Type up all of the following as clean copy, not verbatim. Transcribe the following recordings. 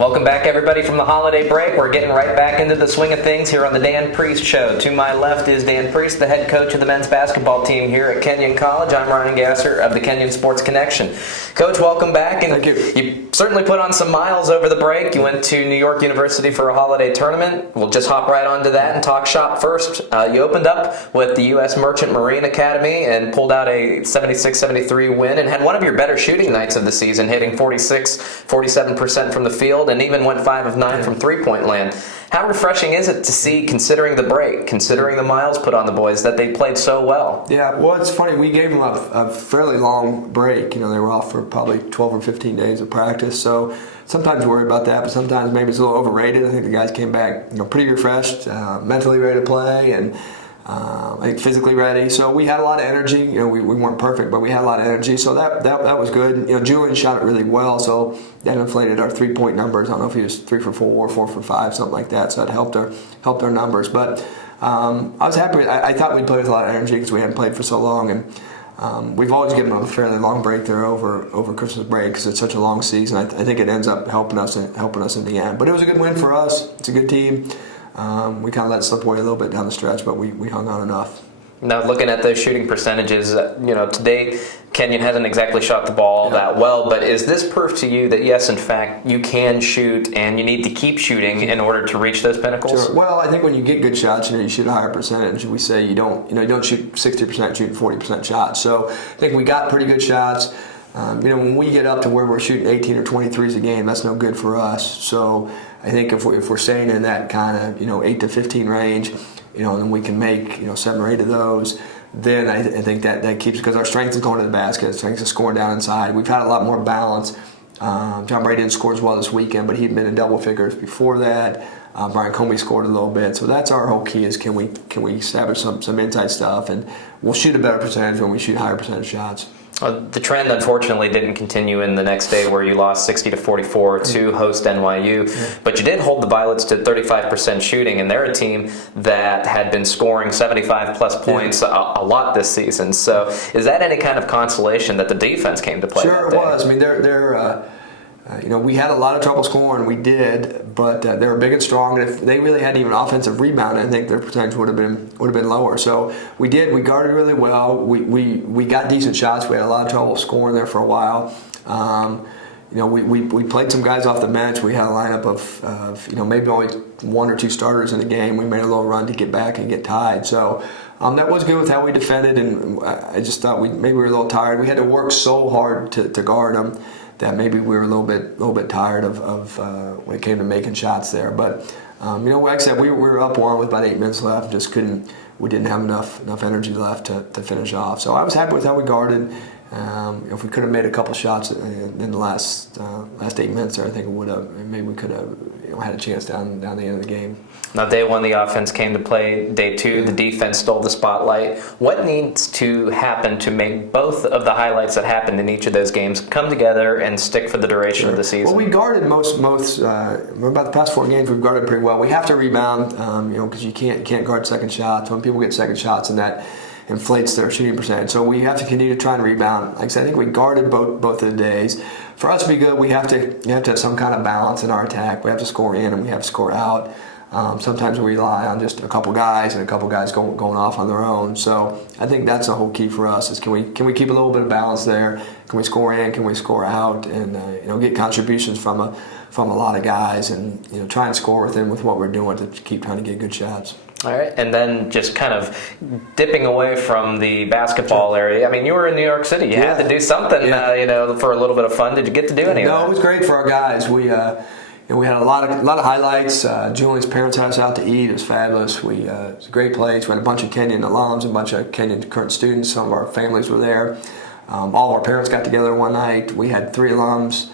Welcome back, everybody, from the holiday break. We're getting right back into the swing of things here on the Dan Priest Show. To my left is Dan Priest, the head coach of the men's basketball team here at Kenyon College. I'm Ryan Gasser of the Kenyon Sports Connection. Coach, welcome back. And thank you. You certainly put on some miles over the break. You went to New York University for a holiday tournament. We'll just hop right onto that and talk shop first. You opened up with the U.S. Merchant Marine Academy and pulled out a 76-73 win and had one of your better shooting nights of the season, hitting 47% from the field, and even went 5 of 9 from three-point land. How refreshing is it to see, considering the break, considering the miles put on the boys, that they played so well? Yeah, well, it's funny. We gave them a fairly long break. You know, they were off for probably 12 or 15 days of practice. So sometimes you worry about that, but sometimes maybe it's a little overrated. I think the guys came back, pretty refreshed, mentally ready to play, and I think physically ready. So we had a lot of energy. We weren't perfect, but we had a lot of energy. So that was good. Julian shot it really well, so that inflated our 3-point numbers. I don't know if he was 3 for 4 or 4 for 5, something like that. So it helped our numbers. But I was happy. I thought we'd play with a lot of energy because we hadn't played for so long, and we've always given them a fairly long break there over Christmas break because it's such a long season. I think it ends up helping us in the end. But it was a good win for us. It's a good team. We kind of let it slip away a little bit down the stretch, but we hung on enough. Now, looking at those shooting percentages, today Kenyon hasn't exactly shot the ball that well, but is this proof to you that, yes, in fact, you can shoot and you need to keep shooting in order to reach those pinnacles? Sure. Well, I think when you get good shots, you shoot a higher percentage. We say you don't shoot 60%, shoot 40% shots. So I think we got pretty good shots. When we get up to where we're shooting 18 or 23s a game, that's no good for us. So I think if we're staying in that kind of 8 to 15 range, and then we can make 7 or 8 of those, then I think that keeps, because our strength is going to the basket, our strength is scoring down inside. We've had a lot more balance. John Brady didn't score as well this weekend, but he'd been in double figures before that. Brian Comey scored a little bit, so that's our whole key: is can we establish some inside stuff, and we'll shoot a better percentage when we shoot higher percentage shots. The trend, unfortunately, didn't continue in the next day, where you lost 60-44 to host NYU. But you did hold the Violets to 35% shooting, and they're a team that had been scoring 75-plus points a lot this season. So is that any kind of consolation that the defense came to play? Sure, it was. I mean, we had a lot of trouble scoring. We did, but they were big and strong. And if they really had even offensive rebound, I think their percentage would have been lower. So we did. We guarded really well. We got decent shots. We had a lot of trouble scoring there for a while. We played some guys off the bench. We had a lineup of maybe only 1 or 2 starters in the game. We made a little run to get back and get tied. So that was good with how we defended. And I just thought maybe we were a little tired. We had to work so hard to guard them that maybe we were a little bit tired of when it came to making shots there. But like I said, we were up 1 with about 8 minutes left. We didn't have enough energy left to finish off. So I was happy with how we guarded. If we could have made a couple shots in the last 8 minutes there, I think we could have had a chance down the end of the game. Now, day 1, the offense came to play. Day 2, the defense stole the spotlight. What needs to happen to make both of the highlights that happened in each of those games come together and stick for the duration of the season? Well, we guarded most about the past 4 games. We've guarded pretty well. We have to rebound, because you can't guard second shots. When people get second shots, and that inflates their shooting percentage. So we have to continue to try and rebound. Like I said, I think we guarded both of the days. For us to be good, we have to have some kind of balance in our attack. We have to score in and we have to score out. Sometimes we rely on just a couple guys and a couple guys going off on their own. So I think that's the whole key for us: is can we keep a little bit of balance there? Can we score in? Can we score out? And get contributions from a lot of guys, and try and score with what we're doing to keep trying to get good shots. All right, and then just kind of dipping away from the basketball area. I mean, you were in New York City. You had to do something, for a little bit of fun. Did you get to do anything? No, it was great for our guys. We had a lot of highlights. Julian's parents had us out to eat. It was fabulous. It was a great place. We had a bunch of Kenyon alums, a bunch of Kenyon current students. Some of our families were there. All of our parents got together one night. We had 3 alums.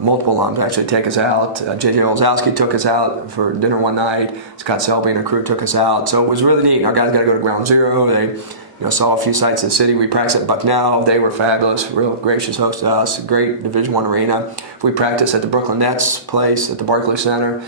Multiple alums actually take us out. J.J. Olszewski took us out for dinner one night. Scott Selby and her crew took us out. So it was really neat. Our guys got to go to Ground Zero. They saw a few sites in the city. We practiced at Bucknell. They were fabulous, real gracious host to us. Great Division I arena. We practiced at the Brooklyn Nets place at the Barclays Center.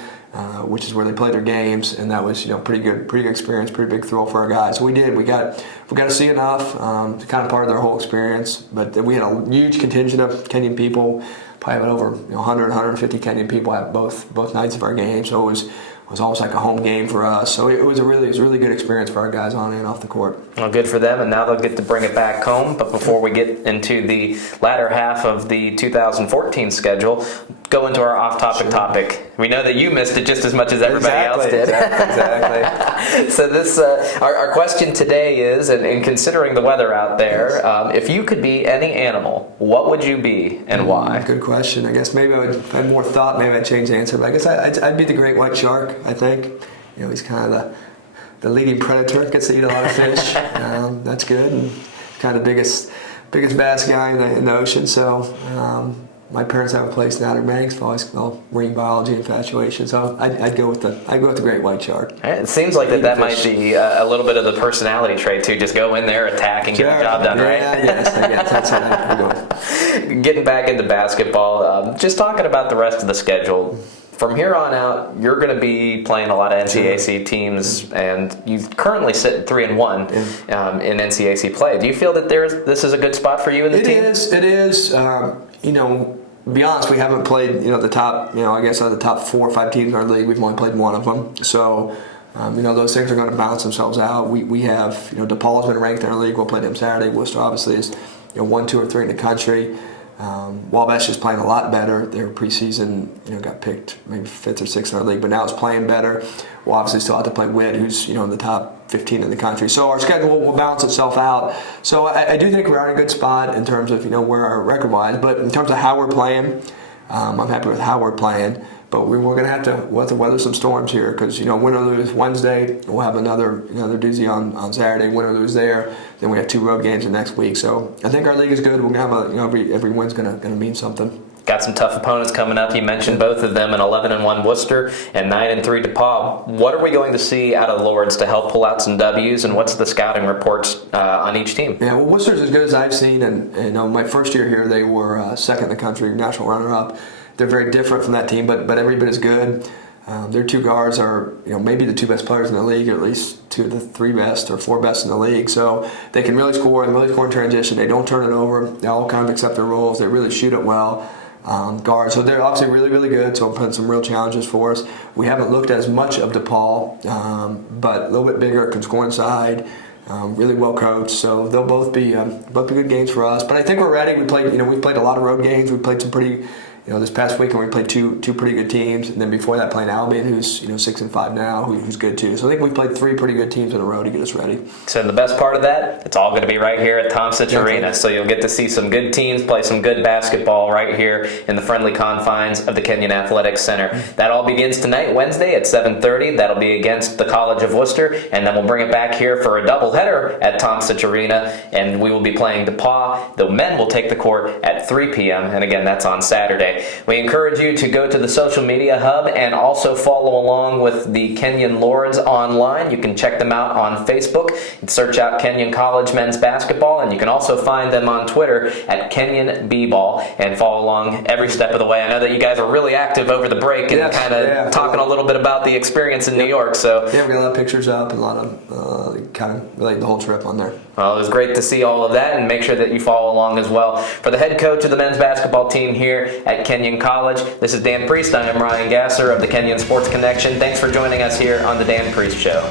which is where they play their games, and that was pretty good experience, pretty big thrill for our guys. So we got to see enough to kind of part of their whole experience. But we had a huge contingent of Kenyon people, probably over 100, 150 Kenyon people at both nights of our game. So it was almost like a home game for us. So it was a really good experience for our guys on and off the court. Well, good for them, and now they'll get to bring it back home. But before we get into the latter half of the 2014 schedule, go into our off-topic topic. We know that you missed it just as much as everybody else did. Exactly. So this, our question today is, and considering the weather out there, if you could be any animal, what would you be and why? Good question. I guess maybe if I had more thought, maybe I'd change the answer. But I guess I'd be the great white shark, I think. He's kind of the leading predator, gets to eat a lot of fish. That's good. And kind of biggest bass guy in the ocean. So my parents have a place in Outer Banks for all marine biology infatuation. So I'd go with the great white shark. It seems like that might be a little bit of the personality trait too. Just go in there, attack, and get the job done, right? Yes, that's what I'd go with. Getting back into basketball, just talking about the rest of the schedule. From here on out, you're going to be playing a lot of NCAC teams, and you currently sit 3-1 in NCAC play. Do you feel that this is a good spot for you in the team? It is. To be honest, we haven't played the top. I guess the top 4 or 5 teams in our league. We've only played one of them. So those things are going to balance themselves out. We have DePaul's been ranked in our league. We'll play them Saturday. Worcester obviously is 1, 2, or 3 in the country. Wabash is playing a lot better. Their preseason, got picked maybe 5th or 6th in our league, but now it's playing better. We'll obviously still have to play Witt, who's in the top 15 in the country. So our schedule will balance itself out. So I do think we're in a good spot in terms of where our record-wise, but in terms of how we're playing, I'm happy with how we're playing. But we're going to have to weather some storms here because, win or lose Wednesday, we'll have another doozy on Saturday, win or lose there. Then we have 2 road games the next week. So I think our league is good. We're going to have every win's going to mean something. Got some tough opponents coming up. You mentioned both of them, an 11-1 Worcester and 9-3 DePaul. What are we going to see out of the Lords to help pull out some W's, and what's the scouting reports on each team? Yeah, well, Worcester's as good as I've seen, and my first year here, they were second in the country, national runner-up. They're very different from that team, but every bit as good. Their 2 guards are, maybe the 2 best players in the league, or at least 2 of the 3 best or 4 best in the league. So they can really score in transition. They don't turn it over. They all kind of accept their roles. They really shoot it well. Guards. So they're obviously really, really good. So I'm putting some real challenges for us. We haven't looked at as much of DePaul, but a little bit bigger, can score inside. Really well coached. So they'll both be good games for us. But I think we're ready. We've played a lot of road games. We played some pretty. This past weekend we played two pretty good teams, and then before that playing Albion, who's 6-5 now, who's good too. So I think we've played 3 pretty good teams in a row to get us ready. So the best part of that, it's all going to be right here at Thompson Arena. So you'll get to see some good teams play some good basketball right here in the friendly confines of the Kenyon Athletic Center. That all begins tonight, Wednesday at 7:30. That'll be against the College of Worcester, and then we'll bring it back here for a doubleheader at Thompson Arena, and we will be playing DePaul. The men will take the court at 3 p.m., and again, that's on Saturday. We encourage you to go to the social media hub and also follow along with the Kenyon Lords online. You can check them out on Facebook and search out Kenyon College Men's Basketball, and you can also find them on Twitter at Kenyon B-Ball and follow along every step of the way. I know that you guys are really active over the break and talking a little bit about the experience in New York. So we got a lot of pictures up and a lot of kind of relating the whole trip on there. Well, it was great to see all of that, and make sure that you follow along as well. For the head coach of the men's basketball team here at Kenyon College, this is Dan Priest. I am Ryan Gasser of the Kenyon Sports Connection. Thanks for joining us here on the Dan Priest Show.